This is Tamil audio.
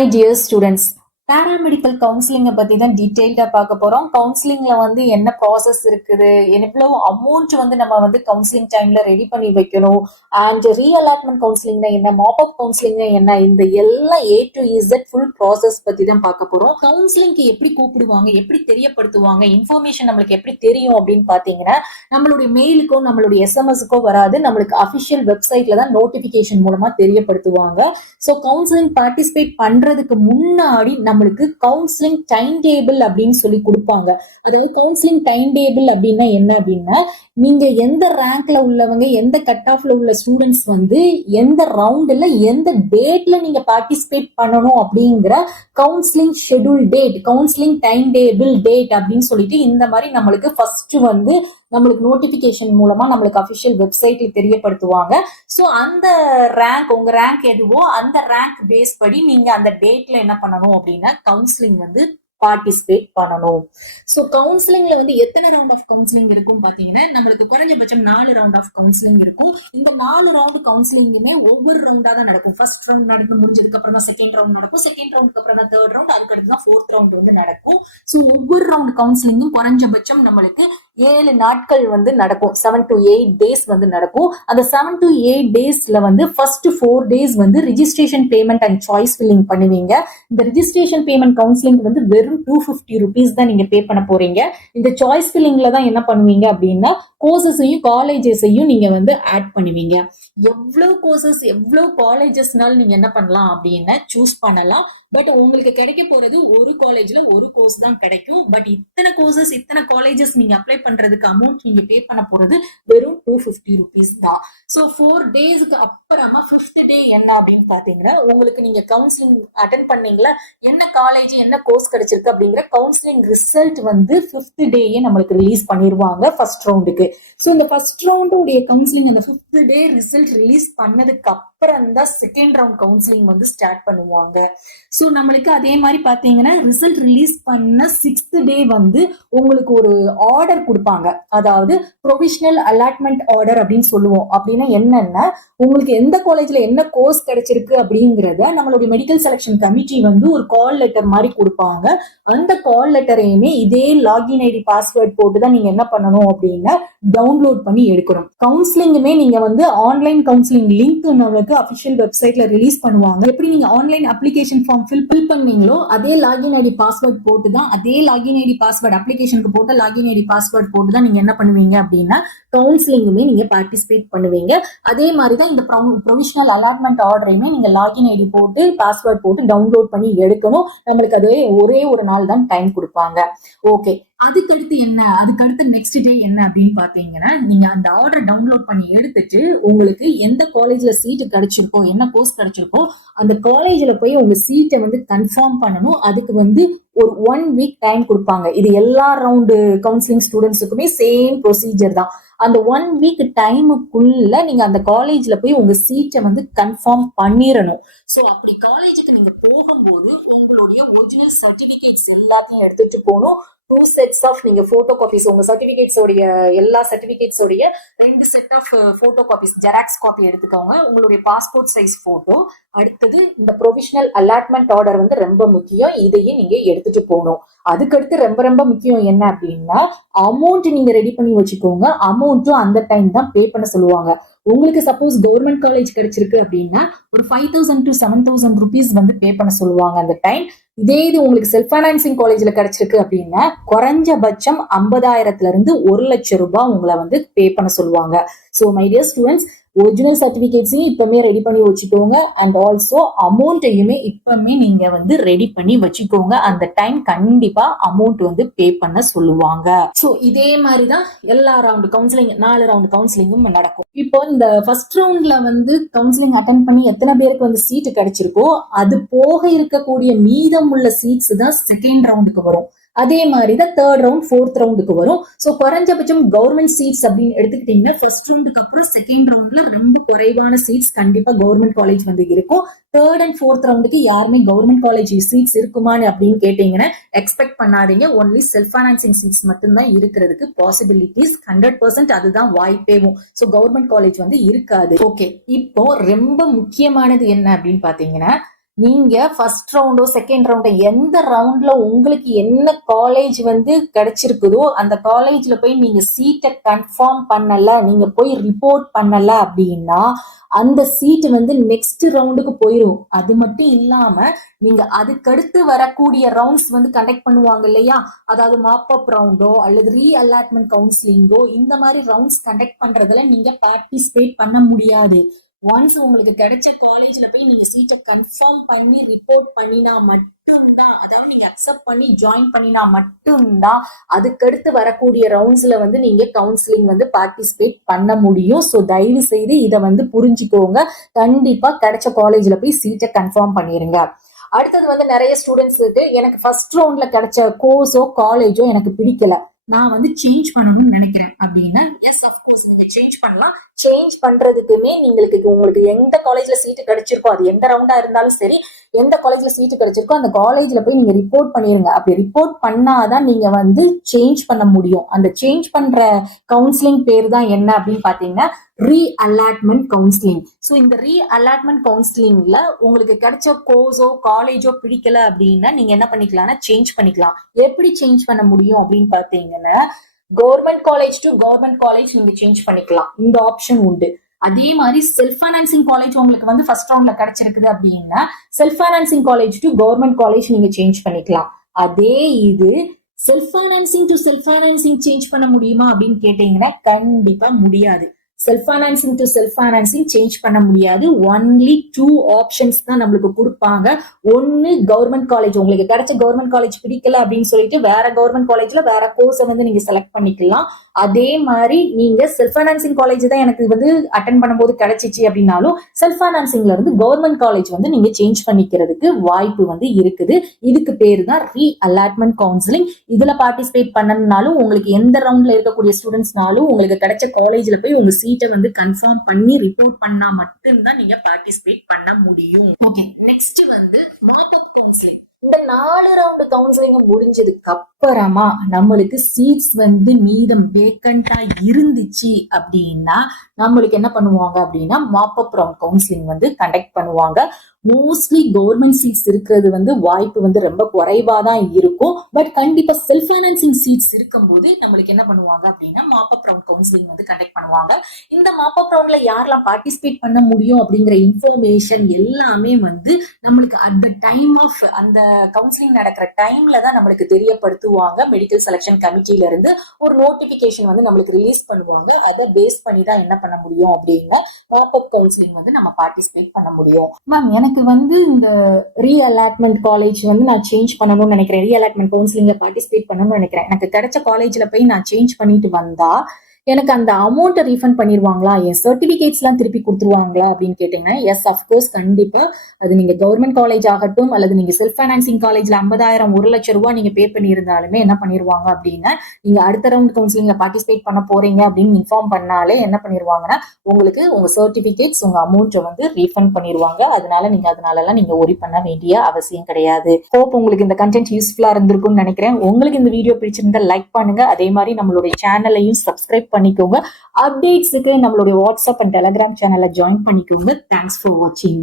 மை டியர் ஸ்டூடெண்ட்ஸ், பேராமெடிக்கல் கவுன்சிலிங்கை பற்றி தான் டீட்டெயில்டாக பார்க்க போகிறோம். கவுன்சிலிங்கில் வந்து என்ன ப்ராசஸ் இருக்குது, எவ்வளோ அமௌண்ட் வந்து நம்ம வந்து கவுன்சிலிங் டைமில் ரெடி பண்ணி வைக்கணும், அண்ட் ரீஅலாட்மெண்ட் கவுன்சிலிங்னா என்ன, மாப்அப் கவுன்சிலிங்னா என்ன, இந்த எல்லாம் A to Z full process பற்றி தான் பார்க்க போகிறோம். கவுன்சிலிங்க்கு எப்படி கூப்பிடுவாங்க, எப்படி தெரியப்படுத்துவாங்க, இன்ஃபர்மேஷன் நம்மளுக்கு எப்படி தெரியும் அப்படின்னு பார்த்தீங்கன்னா, நம்மளுடைய மெயிலுக்கோ நம்மளுடைய எஸ்எம்எஸ்க்கோ வராது, நம்மளுக்கு அஃபிஷியல் வெப்சைட்ல தான் நோட்டிஃபிகேஷன் மூலமாக தெரியப்படுத்துவாங்க. ஸோ கவுன்சிலிங் பார்ட்டிசிபேட் பண்றதுக்கு முன்னாடி நம்மளுக்கு கவுன்சிலிங் டைம் டேபிள் அப்படின்னு சொல்லி கொடுப்பாங்க. அதாவது கவுன்சிலிங் டைம் டேபிள் அப்படின்னா என்ன அப்படின்னா, நீங்க எந்த ரேங்க்ல உள்ளவங்க, எந்த கட் ஆஃப்ல உள்ள ஸ்டூடெண்ட்ஸ் வந்து எந்த ரவுண்ட்ல எந்த டேட்ல நீங்க பார்ட்டிசிபேட் பண்ணணும் அப்படிங்கிற counselling schedule date, counselling time table date அப்படின்னு சொல்லிட்டு இந்த மாதிரி நம்மளுக்கு ஃபர்ஸ்ட் வந்து நம்மளுக்கு நோட்டிபிகேஷன் மூலமா நம்மளுக்கு அஃபிஷியல் வெப்சைட்ல தெரியப்படுத்துவாங்க. ஸோ அந்த ரேங்க், உங்க ரேங்க் எதுவோ அந்த ரேங்க் பேஸ் படி நீங்க அந்த டேட்ல என்ன பண்ணணும் அப்படின்னா கவுன்சிலிங் வந்து பார்ட்டிசிபேட் பண்ணணும். ஸோ கவுன்சிலிங்ல வந்து எத்தனை ரவுண்ட் ஆஃப் கவுன்சிலிங் இருக்கும் பாத்தீங்கன்னா, நம்மளுக்கு குறைஞ்சபட்சம் 4 ரவுண்ட் ஆஃப் கவுன்சிலிங் இருக்கும். இந்த 4 ரவுண்ட் கவுன்சிலிங்குமே ஒவ்வொரு ரவுண்டா தான் நடக்கும். ஃபர்ஸ்ட் ரவுண்ட் நடக்கும், முடிஞ்சதுக்கு அப்புறம் தான் செகண்ட் ரவுண்ட் நடக்கும், செகண்ட் ரவுண்டுக்கு அப்புறம் தான் தேர்ட் ரவுண்ட், அதுக்கு அடுத்து தான் ஃபோர்த் ரவுண்ட் வந்து நடக்கும். ஸோ ஒவ்வொரு ரவுண்ட் கவுன்சிலிங்கும் குறைஞ்சபட்சம் நம்மளுக்கு 7 நாட்கள் வந்து நடக்கும். 7 to 8 days வந்து நடக்கும். அந்த 7 to 8 daysல வந்து ஃபர்ஸ்ட் 4 days வந்து registration payment and choice filling பண்ணுவீங்க. இந்த ரிஜிஸ்ட்ரேஷன் பேமெண்ட் கவுன்சிலிங் வந்து வெறும் 250 rupees தான் நீங்க பே பண்ண போறீங்க. இந்த சாய்ஸ் ஃபில்லிங்ல தான் என்ன பண்ணுவீங்க அப்படின்னா கோர்சஸையும் காலேஜஸையும் நீங்க வந்து ஆட் பண்ணுவீங்க. எவ்வளவு கோர்சஸ் எவ்வளவு காலேஜஸ்னாலும் நீங்க என்ன பண்ணலாம் அப்படின்னா சூஸ் பண்ணலாம். பட் உங்களுக்கு கிடைக்க போறது ஒரு காலேஜ்ல ஒரு கோர்ஸ் தான் கிடைக்கும். பட் இத்தனை கோர்சஸ் இத்தனை காலேஜஸ் நீங்க அப்ளை பண்றதுக்கு அமௌண்ட் நீங்க பே பண்ண போறது வெறும் 250 rupees தான். ஸோ 4 daysக்கு அப்புறமா 5th day என்ன அப்படின்னு பாத்தீங்கன்னா, உங்களுக்கு நீங்க கவுன்சிலிங் அட்டென்ட் பண்ணீங்களா, என்ன காலேஜ் என்ன கோர்ஸ் கிடைச்சிருக்கு அப்படிங்கிற கவுன்சிலிங் ரிசல்ட் வந்து 5th டேயே நம்மளுக்கு ரிலீஸ் பண்ணிடுவாங்க ஃபர்ஸ்ட் ரவுண்டுக்கு. ஸோ இந்த ஃபர்ஸ்ட் ரவுண்டுடைய கவுன்சிலிங் அந்த 5th day ரிசல்ட் ரிலீஸ் பண்ணதுக்கு அப்புறம் தான் செகண்ட் ரவுண்ட் கவுன்சிலிங் வந்து ஸ்டார்ட் பண்ணுவாங்க. ஸோ நம்மளுக்கு அதே மாதிரி பாத்தீங்கன்னா ரிசல்ட் ரிலீஸ் பண்ண 6th day வந்து உங்களுக்கு ஒரு ஆர்டர் கொடுப்பாங்க. அதாவது ப்ரொவிஷனல் அலாட்மெண்ட் ஆர்டர் அப்படின்னு சொல்லுவோம். அப்படின்னா என்னன்னா, உங்களுக்கு எந்த காலேஜ்ல என்ன கோர்ஸ் கிடைச்சிருக்கு அப்படிங்கிறத நம்மளுடைய மெடிக்கல் செலக்ஷன் கமிட்டி வந்து ஒரு கால் லெட்டர் மாதிரி கொடுப்பாங்க. அந்த கால் லெட்டரையுமே இதே லாகின் ஐடி பாஸ்வேர்ட் போட்டு தான் நீங்க என்ன பண்ணணும் அப்படின்னா டவுன்லோட் பண்ணி எடுக்கணும். கவுன்சிலிங்குமே நீங்க வந்து ஆன்லைன் கவுன்சிலிங் லிங்க் நம்மளுக்கு அபிஷியல் வெப்சைட்ல ரிலீஸ் பண்ணுவாங்க. எப்படி நீங்க ஆன்லைன் அப்ளிகேஷன் ஃபார்ம் ஃபில் பண்ணீங்களோ அதே லாகின் ஐடி பாஸ்வேர்ட் போட்டு தான், அதே லாகின் ஐடி பாஸ்வேர்ட் அப்ளிகேஷனுக்கு போட்ட லாகின் ஐடி பாஸ்வேர்ட் போட்டு தான் நீங்க என்ன பண்ணுவீங்க அப்படின்னா கவுன்சிலிங்குமே நீங்க பார்ட்டிசிபேட் பண்ணுவீங்க. அதே மாதிரி தான் இந்த ப்ரொவிஷனல் அலாட்மெண்ட் ஆர்டரையுமே நீங்க லாகின் ஐடி போட்டு பாஸ்வேர்ட் போட்டு டவுன்லோட் பண்ணி எடுக்கணும். நம்மளுக்கு அது ஒரே ஒரு நாள் தான் டைம் கொடுப்பாங்க. ஓகே, அதுக்கடுத்து என்ன, அதுக்கடுத்து நெக்ஸ்ட் டே என்ன அப்படின்னு பாத்தீங்கன்னா, நீங்க அந்த ஆர்டர் டவுன்லோட் பண்ணி எடுத்துட்டு உங்களுக்கு எந்த காலேஜ்ல சீட்டு கிடைச்சிருக்கோ, என்ன கோர்ஸ் கிடைச்சிருக்கோ அந்த காலேஜ்ல போய் உங்க சீட்டை வந்து கன்ஃபார்ம் பண்ணணும். அதுக்கு வந்து ஒரு 1 week டைம் கொடுப்பாங்க. இது எல்லா ரவுண்டு கவுன்சிலிங் ஸ்டூடெண்ட்ஸுக்குமே சேம் ப்ரொசீஜர் தான். அந்த 1 week டைமுக்குள்ள நீங்க அந்த காலேஜ்ல போய் உங்க சீட்டை வந்து கன்ஃபார்ம் பண்ணிடணும். ஸோ அப்படி காலேஜுக்கு நீங்க போகும்போது உங்களுடைய ஒரிஜினல் சர்டிபிகேட்ஸ் எல்லாத்தையும் எடுத்துட்டு போகணும். 2 sets ஆஃப் நீங்க போட்டோ காப்பீஸ், உங்க சர்டிபிகேட்ஸோடைய எல்லா சர்டிபிகேட்ஸோடைய 2 set of photo copies, Xerox copy எடுத்துக்கோங்க. உங்களுடைய பாஸ்போர்ட் சைஸ் போட்டோ. அடுத்தது இந்த ப்ரொவிஷனல் அலாட்மெண்ட் ஆர்டர் வந்து ரொம்ப முக்கியம், இதையே நீங்க எடுத்துட்டு போகணும். அதுக்கடுத்து ரொம்ப ரொம்ப முக்கியம் என்ன அப்படின்னா அமௌண்ட் நீங்க ரெடி பண்ணி வச்சுக்கோங்க. அமௌண்ட்டும் அந்த டைம் தான் பே பண்ண சொல்லுவாங்க. உங்களுக்கு சப்போஸ் கவர்மெண்ட் காலேஜ் கிடைச்சிருக்கு அப்படின்னா ஒரு 5,000 to 7,000 rupees வந்து பே பண்ண சொல்லுவாங்க அந்த டைம். இதே இது உங்களுக்கு செல்ஃப் ஃபைனான்சிங் காலேஜ்ல கிடைச்சிருக்கு அப்படின்னா குறைஞ்சபட்சம் 50,000 இருந்து 1,00,000 ரூபாய் உங்களை வந்து பே பண்ண சொல்லுவாங்க. So my dear students, original சர்டிபிகேட்ஸையும் இப்பவுமே ரெடி பண்ணி வச்சுக்கோங்க. அண்ட் ஆல்சோ அமௌண்ட்டையுமே இப்பவுமே நீங்க வந்து ரெடி பண்ணி வச்சுக்கோங்க. அந்த டைம் கண்டிப்பா அமௌண்ட் வந்து பே பண்ண சொல்லுவாங்க. ஸோ இதே மாதிரிதான் எல்லா ரவுண்டு கவுன்சிலிங் 4 ரவுண்டு கவுன்சிலிங்கும் நடக்கும். இப்போ இந்த ஃபர்ஸ்ட் ரவுண்ட்ல வந்து கவுன்சிலிங் அட்டன் பண்ணி எத்தனை பேருக்கு வந்து சீட்டு கிடைச்சிருக்கோ அது போக இருக்கக்கூடிய மீதம் உள்ள சீட்ஸ் தான் செகண்ட் ரவுண்டுக்கு வரும். அதே மாதிரி தான் தேர்ட் ரவுண்ட் ஃபோர்த் ரவுண்டுக்கு வரும். ஸோ குறைஞ்சபட்சம் கவர்மெண்ட் சீட்ஸ் அப்படின்னு எடுத்துக்கிட்டீங்கன்னா ஃபர்ஸ்ட் ரவுண்டுக்கு அப்புறம் செகண்ட் ரவுண்ட்ல ரொம்ப குறைவான சீட்ஸ் கண்டிப்பா கவர்மெண்ட் காலேஜ் வந்து இருக்கும். தேர்ட் அண்ட் ஃபோர்த் ரவுண்டுக்கு யாருமே கவர்மெண்ட் காலேஜ் சீட்ஸ் இருக்குமான்னு அப்படின்னு கேட்டீங்கன்னா எக்ஸ்பெக்ட் பண்ணாதீங்க. ஒன்லி செல்ஃப் ஃபைனான்சிங் சீட்ஸ் மட்டும்தான் இருக்கிறதுக்கு பாசிபிலிட்டிஸ். 100% அதுதான் வாய்ப்பேவும். ஸோ கவர்மெண்ட் காலேஜ் வந்து இருக்காது. ஓகே, இப்போ ரொம்ப முக்கியமானது என்ன அப்படின்னு பாத்தீங்கன்னா, நீங்க ஃபர்ஸ்ட் ரவுண்டோ செகண்ட் ரவுண்டோ எந்த ரவுண்ட்ல உங்களுக்கு என்ன காலேஜ் வந்து கிடைச்சிருக்குதோ அந்த காலேஜ்ல போய் நீங்க சீட்டை கன்ஃபார்ம் பண்ணல, நீங்க போய் ரிப்போர்ட் பண்ணல அப்படின்னா அந்த சீட் வந்து நெக்ஸ்ட் ரவுண்டுக்கு போயிடும். அது மட்டும் இல்லாம நீங்க அதுக்கடுத்து வரக்கூடிய ரவுண்ட்ஸ் வந்து கண்டக்ட் பண்ணுவாங்க இல்லையா, அதாவது மாப் அப் ரவுண்டோ அல்லது ரீ அலாட்மெண்ட் கவுன்சிலிங்கோ, இந்த மாதிரி ரவுண்ட்ஸ் கண்டக்ட் பண்றதுல நீங்க பார்ட்டிசிபேட் பண்ண முடியாது. ஒன்ஸ் உங்களுக்கு கிடைச்ச காலேஜ்ல போய் நீங்க சீட்டை கன்ஃபார்ம் பண்ணி ரிப்போர்ட் பண்ணினா மட்டும்தான், அதாவது நீங்க அக்செப்ட் பண்ணி ஜாயின் பண்ணினா மட்டும்தான் அதுக்கடுத்து வரக்கூடிய ரவுண்ட்ஸ்ல வந்து நீங்க கவுன்சிலிங் வந்து பார்ட்டிசிபேட் பண்ண முடியும். ஸோ தயவு செய்து இதை வந்து புரிஞ்சுக்கோங்க. கண்டிப்பா கிடைச்ச காலேஜ்ல போய் சீட்டை கன்ஃபார்ம் பண்ணிருங்க. அடுத்தது வந்து நிறைய ஸ்டூடெண்ட்ஸுக்கு எனக்கு ஃபர்ஸ்ட் ரவுண்ட்ல கிடைச்ச கோர்ஸோ காலேஜோ எனக்கு பிடிக்கல, நான் வந்து சேஞ்ச் பண்ணணும்னு நினைக்கிறேன் அப்படின்னா எஸ் அஃப்கோர்ஸ் நீங்க சேஞ்ச் பண்ணலாம். சேஞ்ச் பண்றதுக்குமே உங்களுக்கு எந்த காலேஜ்ல சீட்டு கிடைச்சிருக்கோ, அது எந்த ரவுண்டா இருந்தாலும் சரி, எந்த காலேஜ்ல சீட்டு கிடைச்சிருக்கோ அந்த காலேஜ்ல போய் நீங்க ரிப்போர்ட் பண்ணிருங்க. அப்படி ரிப்போர்ட் பண்ணாதான் நீங்க வந்து சேஞ்ச் பண்ண முடியும். அந்த சேஞ்ச் பண்ற கவுன்சிலிங் பேர் தான் என்ன அப்படின்னு பாத்தீங்கன்னா ரீ அலாட்மெண்ட் கவுன்சிலிங். ஸோ இந்த ரீ அலாட்மெண்ட் கவுன்சிலிங்ல உங்களுக்கு கிடைச்ச கோர்ஸோ காலேஜோ பிடிக்கல அப்படின்னா நீங்க என்ன பண்ணிக்கலாம்னா சேஞ்ச் பண்ணிக்கலாம். எப்படி சேஞ்ச் பண்ண முடியும் அப்படின்னு பாத்தீங்கன்னா government college to government college நீங்க சேஞ்ச் பண்ணிக்கலாம். இந்த ஆப்ஷன் உண்டு. அதே மாதிரி செல்ஃப் பைனான்சிங் காலேஜ் உங்களுக்கு வந்து ஃபர்ஸ்ட் ரவுண்ட்ல கிடைச்சிருக்குது அப்படின்னா self financing college to government college நீங்க சேஞ்ச் பண்ணிக்கலாம். அதே இது self financing to self financing change பண்ண முடியுமா அப்படின்னு கேட்டீங்கன்னா கண்டிப்பா முடியாது. Self financing to self financing change பண்ண முடியாது. ஒன்லி 2 ஆப்ஷன்ஸ் தான் நம்மளுக்கு கொடுப்பாங்க. ஒன்னு கவர்மெண்ட் காலேஜ், உங்களுக்கு கிடைச்ச கவர்மெண்ட் காலேஜ் பிடிக்கல அப்படின்னு சொல்லிட்டு வேற கவர்மெண்ட் காலேஜ்ல வேற கோர்ஸை வந்து நீங்க செலக்ட் பண்ணிக்கலாம். அதே மாதிரி நீங்க செல்ஃப் பைனான்சிங் காலேஜ் தான் எனக்கு வந்து அட்டென்ட் பண்ணும்போது கிடைச்சிச்சு அப்படின்னாலும் செல்ஃப் பைனான்சிங்ல இருந்து கவர்மெண்ட் காலேஜ் வந்து நீங்க சேஞ்ச் பண்ணிக்கிறதுக்கு வாய்ப்பு வந்து இருக்குது. இதுக்கு பேரு தான் ரீ அலாட்மெண்ட் கவுன்சிலிங். இதுல பார்ட்டிசிபேட் பண்ணனாலும் உங்களுக்கு எந்த ரவுண்ட்ல இருக்கக்கூடிய ஸ்டூடெண்ட்ஸ்னாலும் உங்களுக்கு கிடைச்ச காலேஜ்ல போய் உங்க சீட்டை வந்து கன்ஃபார்ம் பண்ணி ரிப்போர்ட் பண்ணா மட்டும்தான் நீங்க பார்ட்டிசிபேட் பண்ண முடியும். ஓகே, நெக்ஸ்ட் வந்து மாப் அப் கவுன்சிலிங். இந்த 4 ரவுண்ட் கவுன்சிலிங் முடிஞ்சதுக்கு அப்புறமா நம்மளுக்கு சீட்ஸ் வந்து மீதம் வேக்கண்டா இருந்துச்சு அப்படின்னா நம்மளுக்கு என்ன பண்ணுவாங்க அப்படின்னா மாப் அப் ரவுண்ட் கவுன்சிலிங் வந்து கண்டக்ட் பண்ணுவாங்க. மோஸ்ட்லி கவர்மெண்ட் சீட்ஸ் இருக்கிறது வந்து வாய்ப்பு வந்து ரொம்ப குறைவா தான் இருக்கும். பட் கண்டிப்பா செல்ஃப் பைனான்சிங் சீட்ஸ் இருக்கும்போது நம்மளுக்கு என்ன பண்ணுவாங்க அப்படின்னா மாப் அப் ரவுண்ட் கவுன்சிலிங் வந்து கண்டக்ட் பண்ணுவாங்க. இந்த மாப் அப் ரவுண்ட்ல யாரெல்லாம் பார்ட்டிசிபேட் பண்ண முடியும் அப்படிங்கிற இன்ஃபர்மேஷன் எல்லாமே வந்து நம்மளுக்கு அட் த டைம் ஆஃப் அந்த கவுன்சிலிங் நடக்கிற டைம்ல தான் நம்மளுக்கு தெரியப்படுத்துவாங்க. மெடிக்கல் செலக்ஷன் கமிட்டில இருந்து ஒரு நோட்டிபிகேஷன் வந்து நம்மளுக்கு ரிலீஸ் பண்ணுவாங்க. அதை பேஸ் பண்ணி தான் என்ன பண்ண முடியும் அப்படின்னா மாப் அப் கவுன்சிலிங் வந்து நம்ம பார்ட்டிசிபேட் பண்ண முடியும். மேம் எனக்கு வந்து இந்த ரீ அலாட்மெண்ட் காலேஜ் வந்து நான் சேஞ்ச் பண்ணணும்னு நினைக்கிறேன், ரீ அலாட்மெண்ட் கவுன்சிலிங்ல பார்ட்டிசிபேட் பண்ணணும்னு நினைக்கிறேன், எனக்கு கிடைச்ச காலேஜ்ல போய் நான் சேஞ்ச் பண்ணிட்டு வந்தா எனக்கு அந்த அமௌண்ட்டை ரீஃபண்ட் பண்ணிடுவாங்களா, என் சர்டிபிகேட்ஸ்லாம் திருப்பி கொடுத்துருவாங்களா அப்படின்னு கேட்டீங்கன்னா எஸ் அஃப்கோர்ஸ் கண்டிப்பா. அது நீங்க கவர்மெண்ட் காலேஜ் ஆகட்டும் அல்லது நீங்க செல்ஃப் பைனான்சிங் காலேஜ்ல 50,000 1,00,000 ரூபாய் நீங்க பே பண்ணியிருந்தாலுமே என்ன பண்ணிடுவாங்க அப்படின்னா நீங்க அடுத்த ரவுண்ட் கவுன்சிலிங்ல பார்ட்டிசிபேட் பண்ண போறீங்க அப்படின்னு இன்ஃபார்ம் பண்ணாலே என்ன பண்ணிடுவாங்கன்னா உங்களுக்கு உங்க சர்டிபிகேட்ஸ் உங்க அமௌண்ட்டை வந்து ரீஃபண்ட் பண்ணிடுவாங்க. அதனாலலாம் நீங்க ஒரி பண்ண வேண்டிய அவசியம் கிடையாது. ஹோப் உங்களுக்கு இந்த கண்டென்ட் யூஸ்ஃபுல்லா இருந்திருக்கும்னு நினைக்கிறேன். உங்களுக்கு இந்த வீடியோ பிடிச்சிருந்தா லைக் பண்ணுங்க. அதே மாதிரி நம்மளுடைய சேனலையும் சப்ஸ்கிரைப் பண்ணிக்கோங்க. அப்டேட்ஸுக்கு நம்மளுடைய வாட்ஸ்அப் அண்ட் டெலிகிராம் சேனலை ஜாயின் பண்ணிக்கோங்க. தேங்க்ஸ் ஃபார் வாட்சிங்.